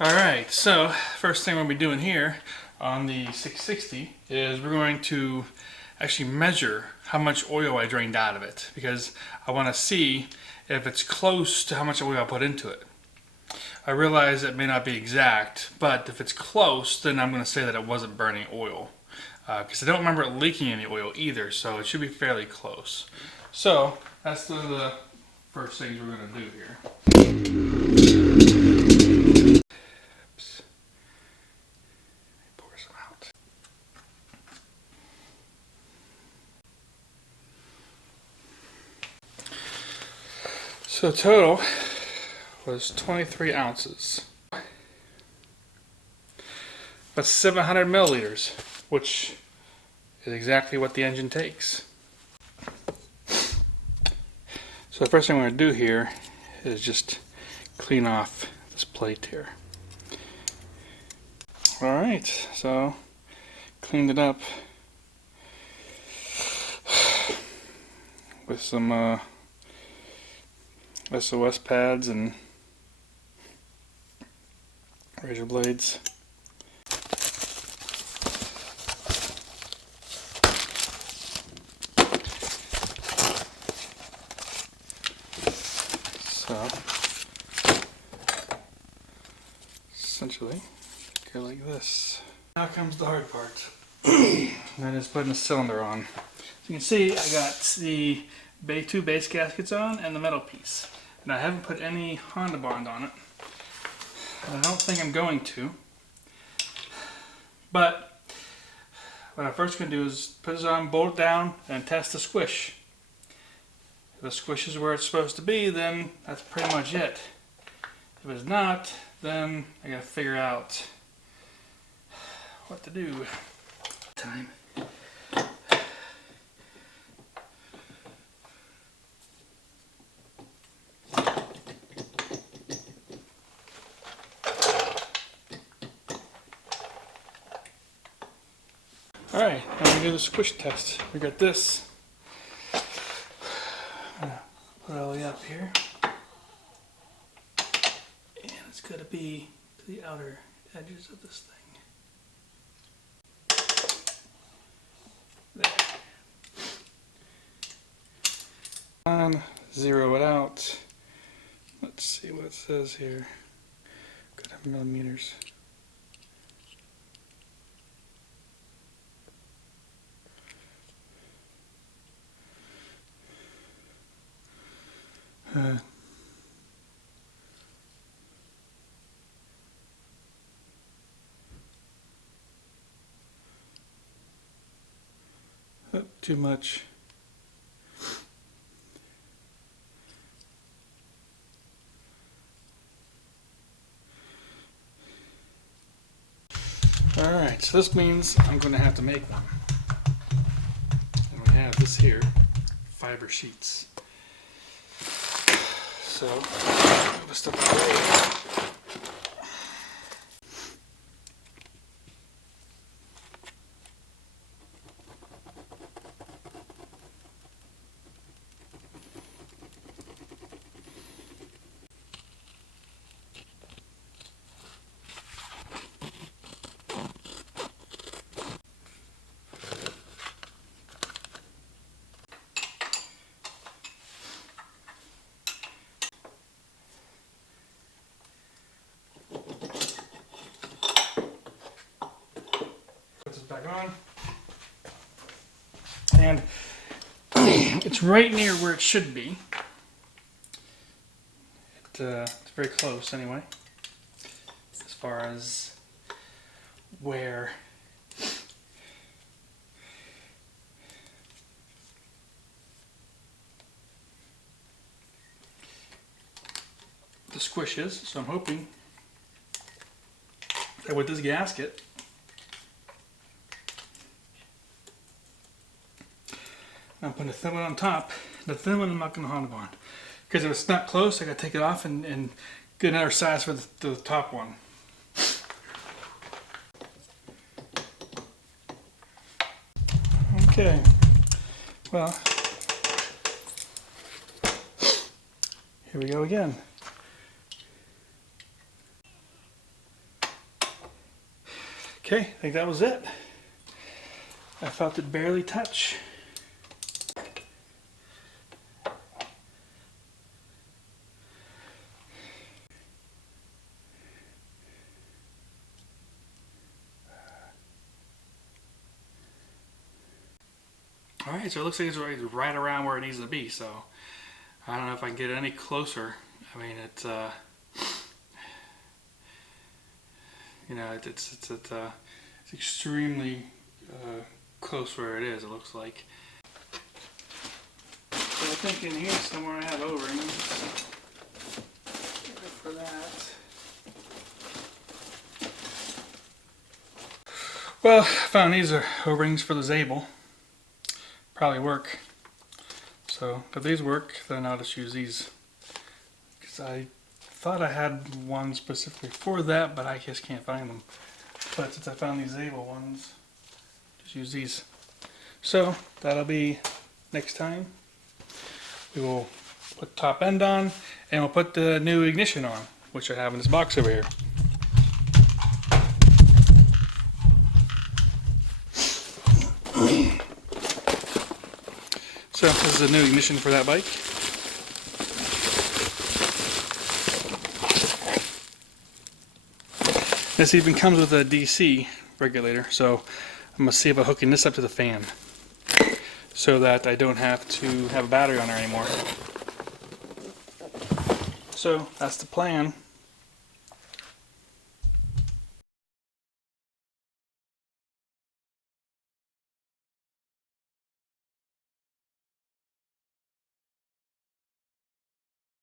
Alright, so first thing we'll be doing here on the 660 is we're going to actually measure how much oil I drained out of it, because I want to see if it's close to how much oil I put into it. I realize it may not be exact, but if it's close, then I'm going to say that it wasn't burning oil. Because I don't remember it leaking any oil either, so it should be fairly close. So that's the first things we're going to do here. Oops. Pour some out. So total was 23 ounces. That's 700 milliliters, which is exactly what the engine takes. So the first thing I'm going to do here is just clean off this plate here. Alright, so cleaned it up with some SOS pads and razor blades. So essentially go like this. Now comes the hard part. That is putting the cylinder on. So you can see I got the two base gaskets on and the metal piece. And I haven't put any Honda bond on it. And I don't think I'm going to. But what I'm first going to do is put this on, bolt it down, and test the squish. If the squish is where it's supposed to be, then that's pretty much it. If it's not, then I gotta figure out what to do. Time. Alright, now we do the squish test. We got this. Put it all the way up here. And it's got to be to the outer edges of this thing. There. On, zero it out. Let's see what it says here. Could have millimeters. Too much. Alright, so this means I'm going to have to make one. And we have this here, fiber sheets. So, put this stuff away. Back on, and it's right near where it should be. It's very close anyway, as far as where the squish is. So I'm hoping that with this gasket, I'm putting a thin one on top. The thin one I'm not going to Honda bond, because if it's not close, I got to take it off and get another size for the top one. Okay, well, here we go again. Okay, I think that was it. I felt it barely touch. Alright, so it looks like it's right around where it needs to be, so I don't know if I can get any closer. I mean, it's you know, it's extremely close where it is, it looks like. So I think in here somewhere I have O-rings for that. Well, I found these are O-rings for the Zabel. Probably work. So if these work, then I'll just use these. Because I thought I had one specifically for that, but I just can't find them. But since I found these Zabel ones, just use these. So that'll be next time. We will put top end on, and we'll put the new ignition on, which I have in this box over here. So this is a new ignition for that bike. This even comes with a DC regulator, so I'm going to see about hooking this up to the fan so that I don't have to have a battery on there anymore. So that's the plan.